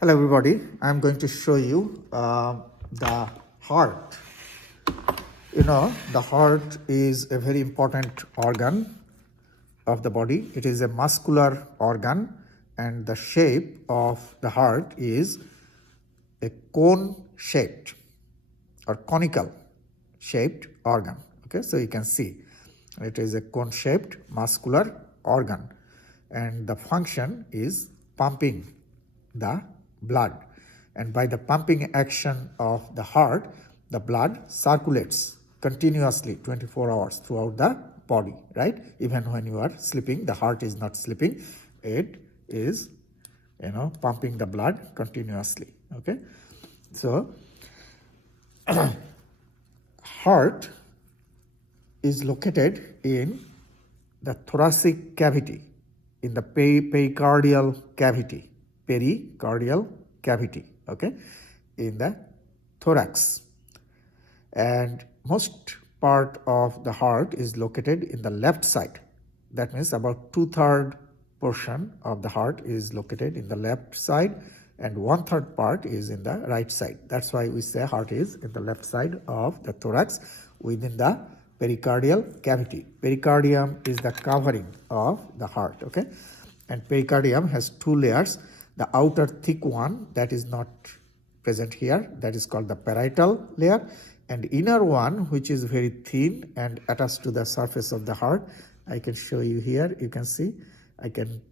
Hello everybody, I'm going to show you the heart. The heart is a very important organ of the body. It is a muscular organ, and the shape of the heart is a cone shaped or conical shaped organ. Okay, so you can see it is a cone shaped muscular organ, and the function is pumping the blood, and by the pumping action of the heart, the blood circulates continuously 24 hours throughout the body, right? Even when you are sleeping, the heart is not sleeping, it is pumping the blood continuously. Okay, so heart is located in the thoracic cavity, in the pericardial cavity, okay, in the thorax. And most part of the heart is located in the left side. That means about 2/3 portion of the heart is located in the left side, and 1/3 part is in the right side. That's why we say heart is in the left side of the thorax within the pericardial cavity. Pericardium is the covering of the heart, okay? And pericardium has two layers. The outer thick one that is not present here, that is called the parietal layer, and inner one which is very thin and attached to the surface of the heart. I can show you here. You can see I can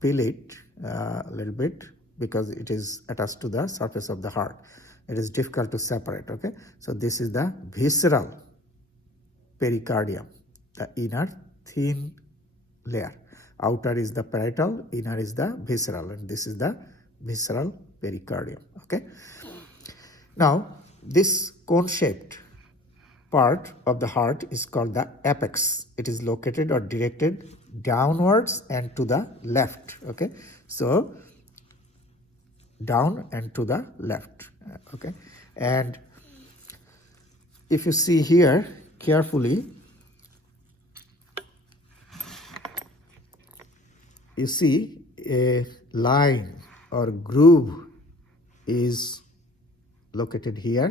peel it a little bit because it is attached to the surface of the heart. It is difficult to separate. Okay, so this is the visceral pericardium, the inner thin layer. Outer is the parietal, inner is the visceral, and this is the visceral pericardium. Okay, now this cone shaped part of the heart is called the apex. It is located or directed downwards and to the left. Okay, so down and to the left. Okay, and if you see here carefully, you see a line or groove is located here.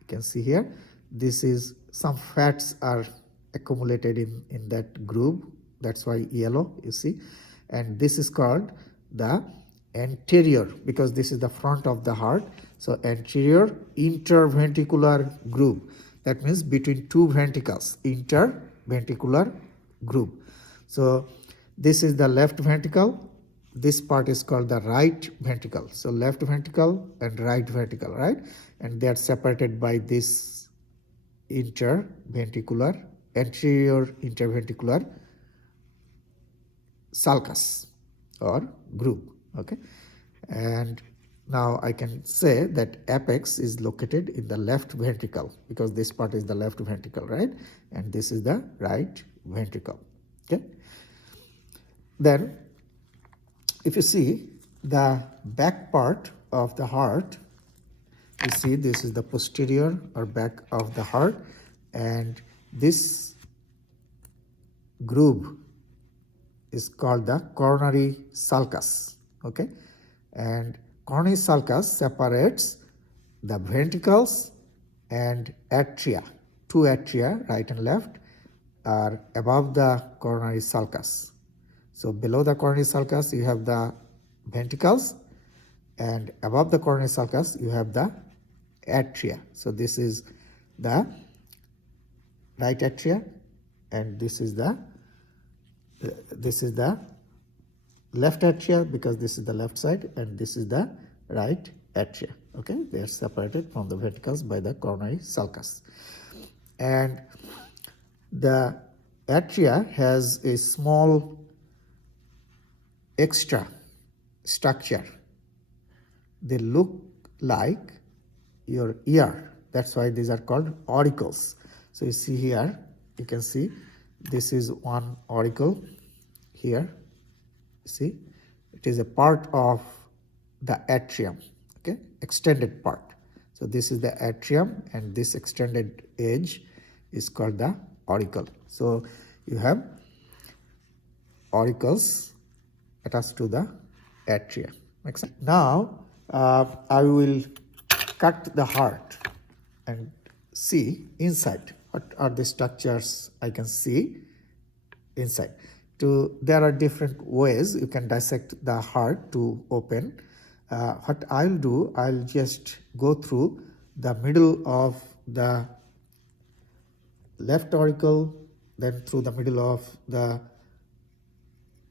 You can see here, this is some fats are accumulated in that groove. That's why yellow, you see. And this is called the anterior, because this is the front of the heart. So anterior interventricular groove, that means between two ventricles, interventricular groove. So this is the left ventricle. This part is called the right ventricle. So left ventricle and right ventricle, right? And they are separated by this anterior interventricular sulcus or groove. Okay, and now I can say that apex is located in the left ventricle because this part is the left ventricle, right? And this is the right ventricle. Okay, then if you see the back part of the heart, you see this is the posterior or back of the heart, and this groove is called the coronary sulcus. Okay, and coronary sulcus separates the ventricles and atria. Two atria, right and left, are above the coronary sulcus. So below the coronary sulcus you have the ventricles, and above the coronary sulcus you have the atria. So this is the right atria, and this is the left atria because this is the left side, and this is the right atria. Okay, they are separated from the ventricles by the coronary sulcus. And the atria has a small extra structure. They look like your ear. That's why these are called auricles. So you see here, you can see this is one auricle here. See, it is a part of the atrium. Okay, extended part. So this is the atrium, and this extended edge is called the auricle. So you have auricles attached to the atria. Makes sense? Now I will cut the heart and see inside what are the structures I can see inside. There are different ways you can dissect the heart to open. What I'll do, I'll just go through the middle of the left auricle, then through the middle of the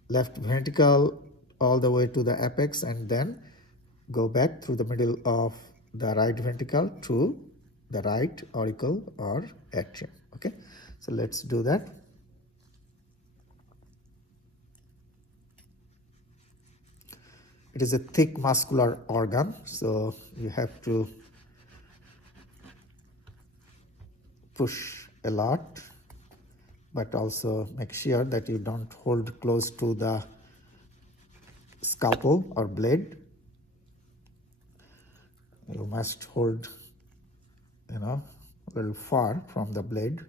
left ventricle all the way to the apex, and then go back through the middle of the right ventricle to the right auricle or atrium. Okay, so let's do that. It is a thick muscular organ, so you have to push a lot, but also make sure that you don't hold close to the scalpel or blade. You must hold, a little far from the blade,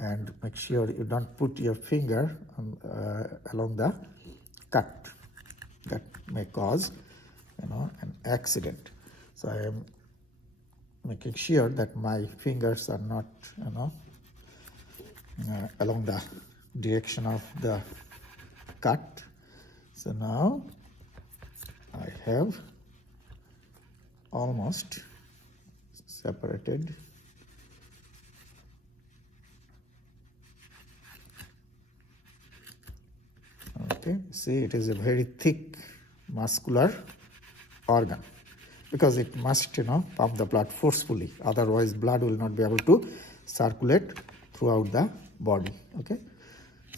and make sure you don't put your finger along the cut. That may cause, an accident. So I am making sure that my fingers are not, along the direction of the cut. So now I have almost separated. Okay, see, it is a very thick muscular organ because it must, pump the blood forcefully. Otherwise, blood will not be able to circulate throughout the body. Okay,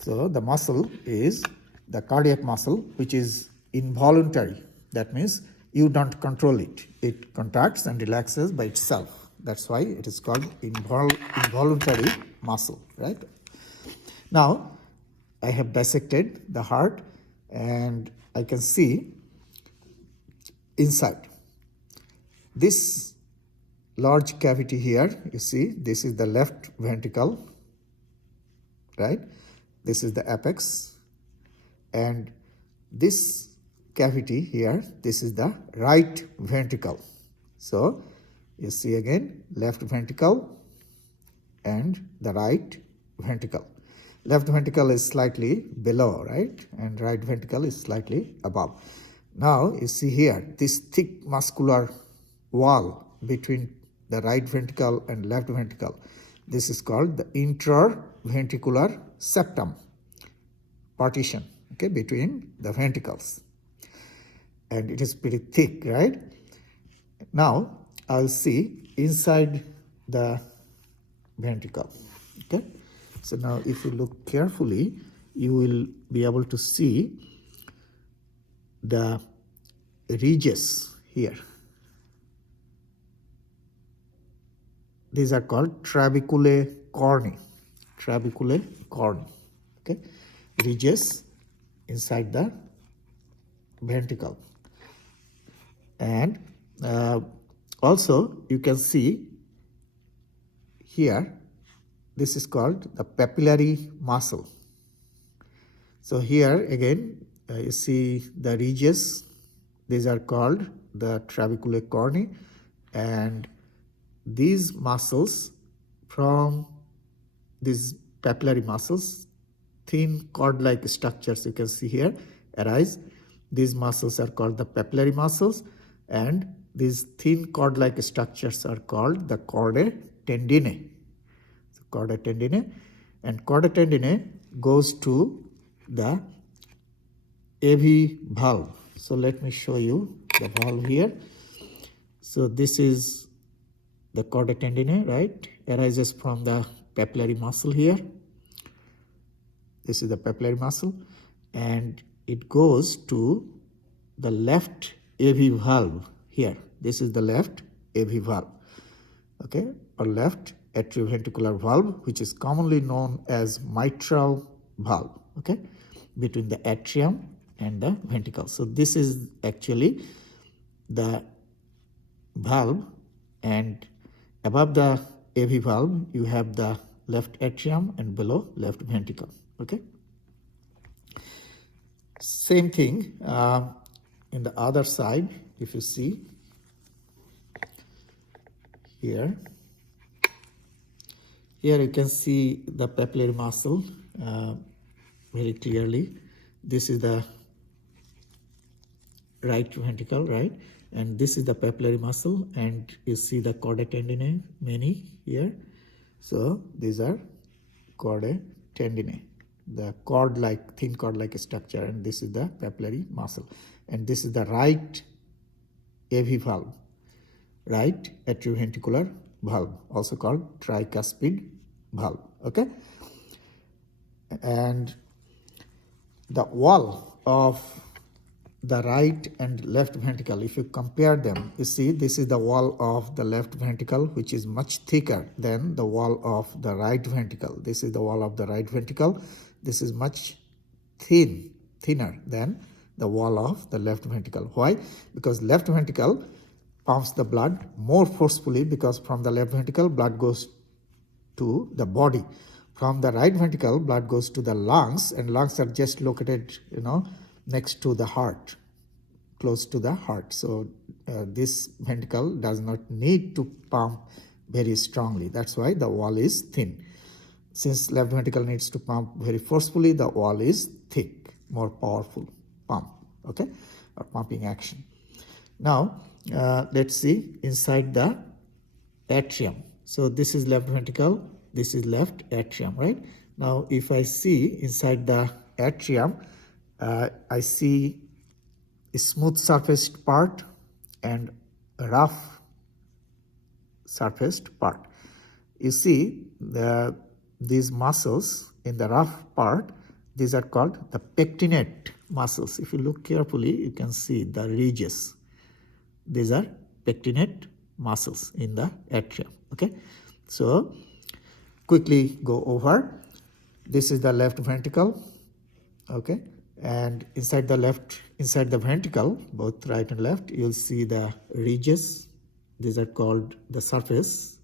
so the muscle is the cardiac muscle, which is involuntary. That means you don't control it. It contracts and relaxes by itself. That's why it is called involuntary muscle, right? Now, I have dissected the heart and I can see inside. This large cavity here, you see, this is the left ventricle, right? This is the apex. And this cavity here, this is the right ventricle. So you see again, left ventricle and the right ventricle. Left ventricle is slightly below, right? And right ventricle is slightly above. Now you see here, this thick muscular wall between the right ventricle and left ventricle. This is called the interventricular septum, partition, okay, between the ventricles. And it is pretty thick, right? Now I'll see inside the ventricle, okay? So now if you look carefully, you will be able to see the ridges here. These are called trabeculae corni. Trabeculae corni, okay? Ridges inside the ventricle. And also you can see here, this is called the papillary muscle. So here again, you see the ridges. These are called the trabeculae corni, and these muscles, from these papillary muscles, thin cord-like structures you can see here arise. These muscles are called the papillary muscles, and these thin cord-like structures are called the chordae tendineae. So chordae tendineae, and chordae tendineae goes to the AV valve. So let me show you the valve here. So this is the chordae tendineae, right? Arises from the papillary muscle here. This is the papillary muscle, and it goes to the left AV valve here. This is the left AV valve, okay, or left atrioventricular valve, which is commonly known as mitral valve, okay, between the atrium and the ventricle. So this is actually the valve, and above the AV valve you have the left atrium and below left ventricle, okay. Same thing, in the other side, if you see here, you can see the papillary muscle very clearly. This is the right ventricle, right? And this is the papillary muscle, and you see the chordae tendineae many here. So these are chordae tendineae, the cord-like, thin cord-like structure, and this is the papillary muscle. And this is the right AV valve, right atrioventricular valve, also called tricuspid valve. Okay, and the wall of the right and left ventricle, if you compare them, you see this is the wall of the left ventricle, which is much thicker than the wall of the right ventricle. This is the wall of the right ventricle. This is much thinner than the wall of the left ventricle. Why? Because left ventricle pumps the blood more forcefully, because from the left ventricle blood goes to the body. From the right ventricle blood goes to the lungs, and lungs are just located next to the heart, close to the heart. So this ventricle does not need to pump very strongly. That's why the wall is thin. Since left ventricle needs to pump very forcefully, the wall is thick, more powerful pump, okay, or pumping action. Now let's see inside the atrium. So this is left ventricle, this is left atrium, right? Now if I see inside the atrium, I see a smooth surfaced part and a rough surfaced part. You see these muscles in the rough part, these are called the pectinate muscles. If you look carefully, you can see the ridges. These are pectinate muscles in the atrium. Okay, so quickly go over. This is the left ventricle. Okay, and inside the ventricle, both right and left, you'll see the ridges. These are called the surface,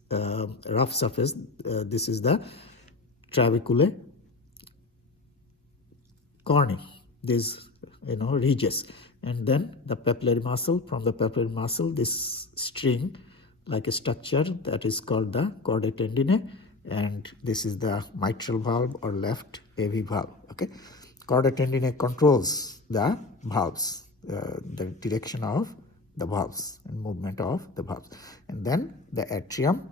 rough surface. This is the trabeculae corni, these ridges. And then the papillary muscle, from the papillary muscle, this string like a structure, that is called the chordae tendineae, and this is the mitral valve or left AV valve. Okay, chordae tendineae controls the valves, the direction of the valves and movement of the valves. And then the atrium,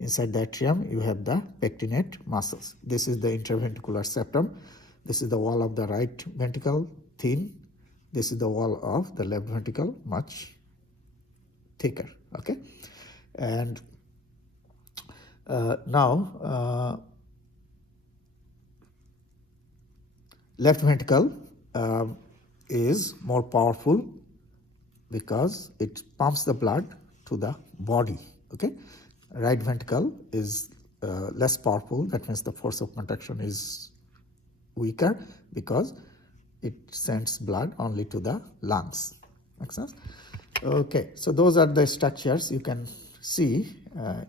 inside the atrium you have the pectinate muscles. This is the interventricular septum. This is the wall of the right ventricle, thin. This is the wall of the left ventricle, much thicker. Okay, and now left ventricle is more powerful because it pumps the blood to the body. Okay, right ventricle is less powerful. That means the force of contraction is weaker because it sends blood only to the lungs. Makes sense? Okay, so those are the structures you can see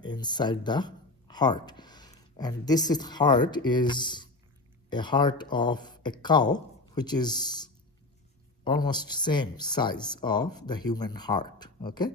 inside the heart. And this heart is a heart of a cow, which is almost same size of the human heart. Okay,